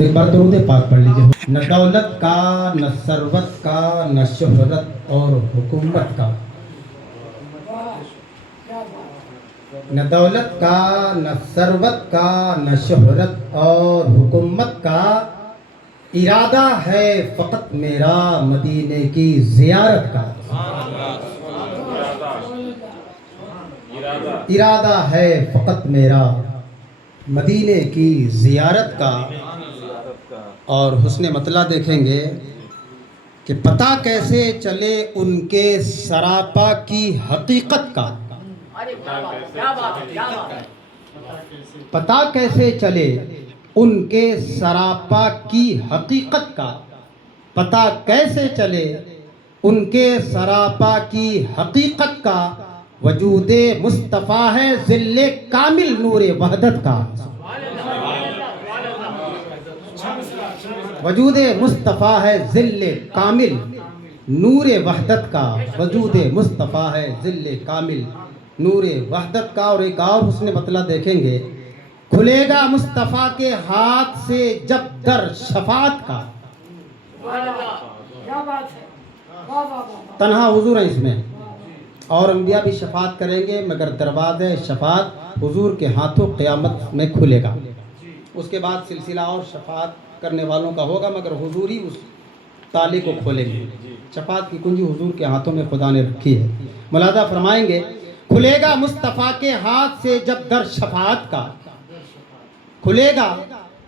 ایک بار درود پاک پڑھ لیجیے. نہ دولت کا، نہ ثروت کا، نہ شہرت اور حکومت کا، نہ دولت کا، نہ ثروت کا، نہ شہرت اور حکومت کا، ارادہ ہے فقط میرا مدینے کی زیارت کا. ارادہ ہے فقط میرا مدینے کی زیارت کا. اور حسن مطلع دیکھیں گے کہ پتہ کیسے چلے ان کے سراپا کی حقیقت کا. پتہ کیسے چلے ان کے سراپا کی حقیقت کا. پتہ کیسے چلے ان کے سراپا کی حقیقت کا. وجود مصطفیٰ ہے ظل کامل نور وحدت کا. وجود مصطفیٰ ہے ظل کامل نور وحدت کا. وجود مصطفیٰ ہے ظل کامل نور وحدت کا. اور ایک اور حسن مطلع دیکھیں گے. کھلے گا مصطفیٰ کے ہاتھ سے جب در شفاعت کا. تنہا حضور ہیں اس میں، اور انبیاء بھی شفاعت کریں گے، مگر دروازہ شفاعت حضور کے ہاتھوں قیامت میں کھلے گا. اس کے بعد سلسلہ اور شفاعت کرنے والوں کا ہوگا، مگر حضور ہی اس تالے کو کھولیں گے. شفاعت کی کنجی حضور کے ہاتھوں میں خدا نے رکھی ہے. ملاحظہ فرمائیں گے. کھلے گا مصطفیٰ کے ہاتھ سے جب در شفاعت کا. کھلے گا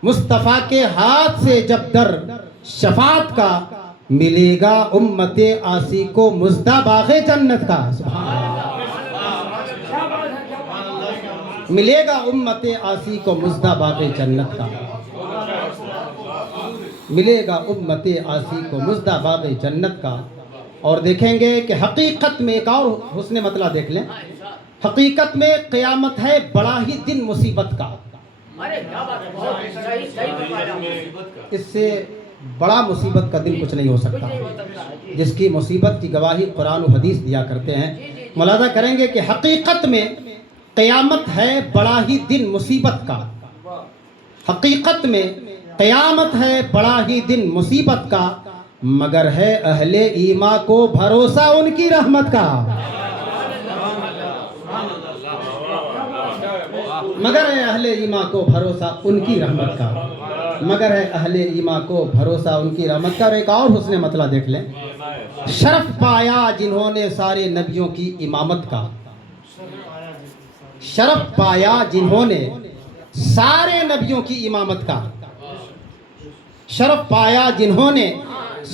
مصطفیٰ کے ہاتھ سے جب در شفاعت کا. ملے گا امت آسی کو مزدہ باغ جنت کا. ملے گا امت آسی کو مزدہ باغ جنت کا. ملے گا امت آسی کو مزدہ باغ جنت کا. اور دیکھیں گے کہ حقیقت میں ایک اور حسن مطلع دیکھ لیں. حقیقت میں قیامت ہے بڑا ہی دن مصیبت کا. اس سے بڑا مصیبت کا دن کچھ نہیں ہو سکتا، جس کی مصیبت کی گواہی قرآن و حدیث دیا کرتے ہیں. ملاحظہ کریں گے کہ حقیقت میں قیامت ہے بڑا ہی دن مصیبت کا. حقیقت میں قیامت ہے بڑا ہی دن مصیبت کا. مگر ہے اہل ایمان کو بھروسہ ان کی رحمت کا. مگر ہے اہل ایمان کو بھروسہ ان کی رحمت کا. مگر ہے اہل ایمان کو بھروسہ ان کی رحمت کا. اور ایک اور حسن مطلع دیکھ لیں. شرف پایا جنہوں نے سارے نبیوں کی امامت کا. شرف پایا جنہوں نے سارے نبیوں کی امامت کا. شرف پایا جنہوں نے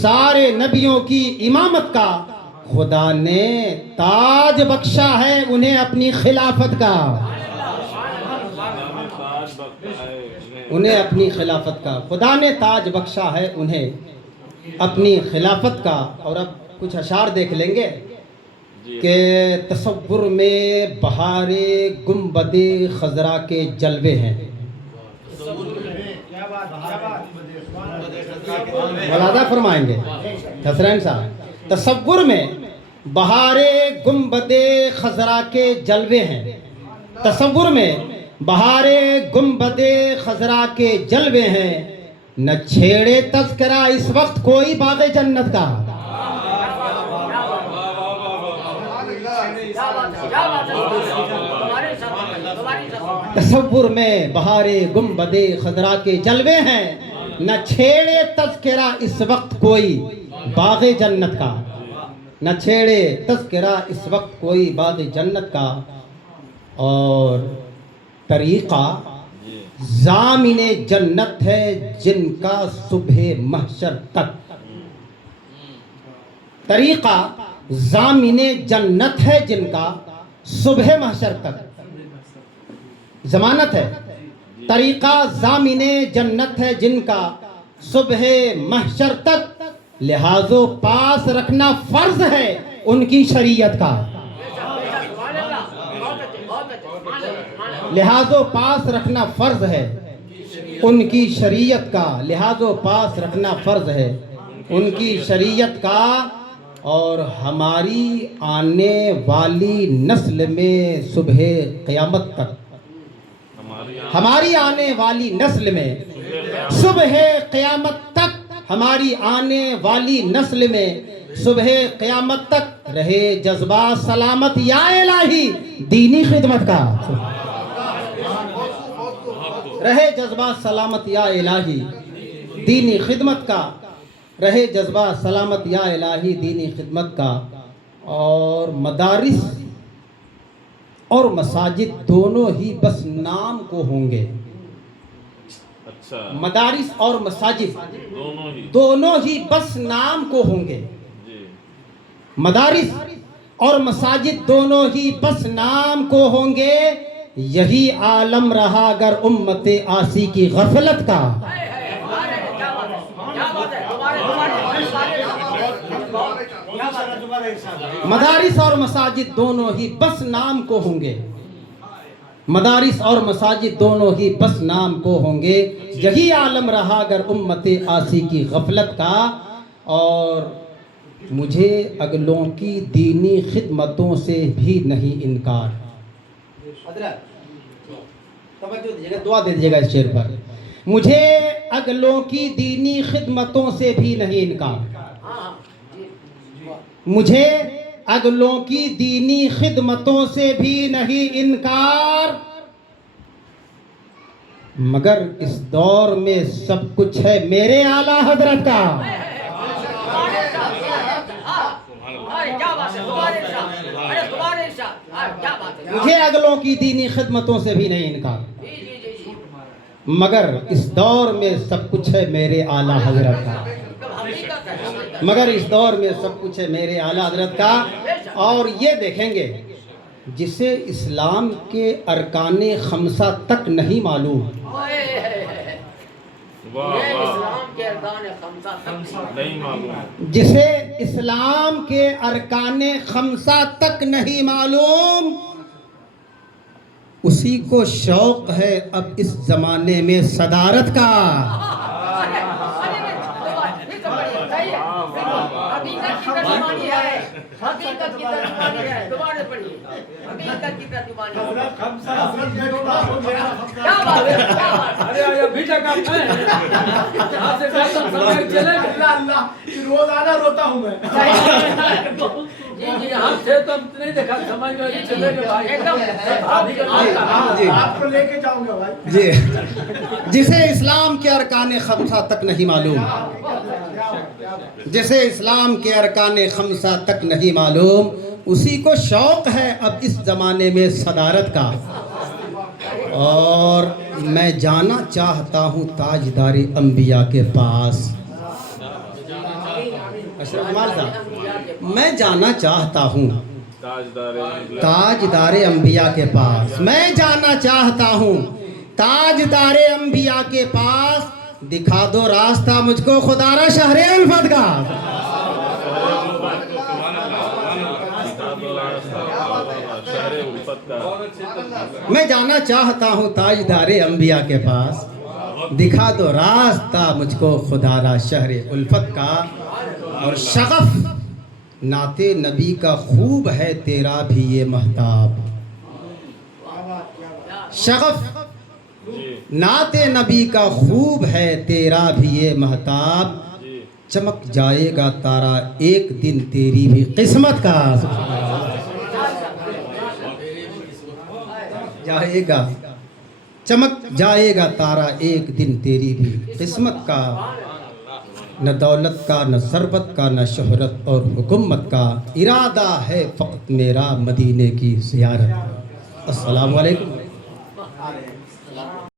سارے نبیوں کی امامت کا. خدا نے تاج بخشا ہے انہیں اپنی خلافت کا. انہیں اپنی خلافت کا. خدا نے تاج بخشا ہے انہیں اپنی خلافت کا. اور اب کچھ اشعار دیکھ لیں گے کہ تصور میں بہار گنبد خضرا کے جلوے ہیں. ملاحظہ فرمائیں گے حسرین صاحب. تصور میں بہار گنبد خضرا کے جلوے ہیں. تصور میں بہار گنبد خضرا کے جلوے ہیں. نہ چھیڑے تذکرہ اس وقت کوئی باغ جنت کا. تصور میں بہار گنبد خضرا کے جلوے ہیں. نہ چھیڑے تذکرہ اس وقت کوئی باغ جنت کا. نہ چھیڑے تذکرہ اس وقت کوئی باغ جنت کا. اور طریقہ ضامن جنت ہے جن کا صبح محشر تک. طریقہ ضامن جنت ہے جن کا صبح محشر تک. ضمانت ہے. طریقہ ضامن جنت ہے جن کا صبح محشر تک. لحاظ و پاس رکھنا فرض ہے ان کی شریعت کا. لحاظ و پاس رکھنا فرض ہے ان کی شریعت کا. لحاظ و پاس رکھنا فرض ہے ان کی شریعت کا. اور ہماری آنے والی نسل میں صبح قیامت تک. ہماری آنے والی نسل میں صبح قیامت تک ہماری آنے والی نسل میں صبح قیامت تک رہے جذبہ سلامت یا الہی دینی خدمت کا، رہے جذبہ سلامت یا الہی دینی خدمت کا، رہے جذبہ سلامت یا الہی دینی خدمت کا۔ اور مدارس اور مساجد دونوں ہی بس نام کو ہوں گے، مدارس اور مساجد دونوں ہی بس نام کو ہوں گے، مدارس اور مساجد دونوں ہی بس نام کو ہوں گے، یہی عالم رہا اگر امت آسی کی غفلت کا۔ مدارس اور مساجد دونوں ہی بس نام کو ہوں گے، مدارس اور مساجد دونوں ہی بس نام کو ہوں گے، یہی عالم رہا اگر امت آسی کی غفلت کا۔ اور مجھے اگلوں کی دینی خدمتوں سے بھی نہیں انکار۔ حضرت توجہ دیجیے گا، دعا دے دیجیے گا اس شعر پر۔ مجھے اگلوں کی دینی خدمتوں سے بھی نہیں انکار، مجھے اگلوں کی دینی خدمتوں سے بھی نہیں انکار، مگر اس دور میں سب کچھ ہے میرے اعلیٰ حضرت کا۔ مجھے اگلوں کی دینی خدمتوں سے بھی نہیں انکار، مگر اس دور میں سب کچھ ہے میرے اعلیٰ حضرت کا، مگر اس دور میں سب کچھ ہے میرے اعلیٰ حضرت کا۔ اور یہ دیکھیں گے جسے اسلام کے ارکان خمسہ تک نہیں معلوم، جسے اسلام کے ارکان خمسہ تک نہیں معلوم، اسی کو شوق ہے اب اس زمانے میں صدارت کا۔ روزانہ روتا ہوں میں، آپ کو لے کے جاؤں گا بھائی جی، جسے اسلام کے ارکان خمسہ تک نہیں معلوم، جسے اسلام کے ارکان خمسہ تک نہیں معلوم، اسی کو شوق ہے اب اس زمانے میں صدارت کا۔ اور میں جانا چاہتا ہوں تاجدار انبیاء کے پاس، اشرف جمال صاحب، میں جانا چاہتا ہوں تاجدار انبیاء کے پاس، میں جانا چاہتا ہوں تاجدار انبیاء کے پاس، دکھا دو راستہ مجھ کو خدا را شہر الفت کا۔ میں جانا چاہتا ہوں تاجدار انبیاء کے پاس، دکھا دو راستہ مجھ کو خدا را شہر الفت کا۔ اور شغف نعت نبی کا خوب ہے تیرا بھی یہ مہتاب، شغف نعت نبی کا خوب ہے تیرا بھی یہ مہتاب، چمک جائے گا تارا ایک دن تیری بھی قسمت کا۔ جائے گا، چمک جائے گا تارا ایک دن تیری بھی قسمت کا، نہ دولت کا نہ ثروت کا نہ شہرت اور حکومت کا، ارادہ ہے فقط میرا مدینے کی زیارت۔ السلام علیکم۔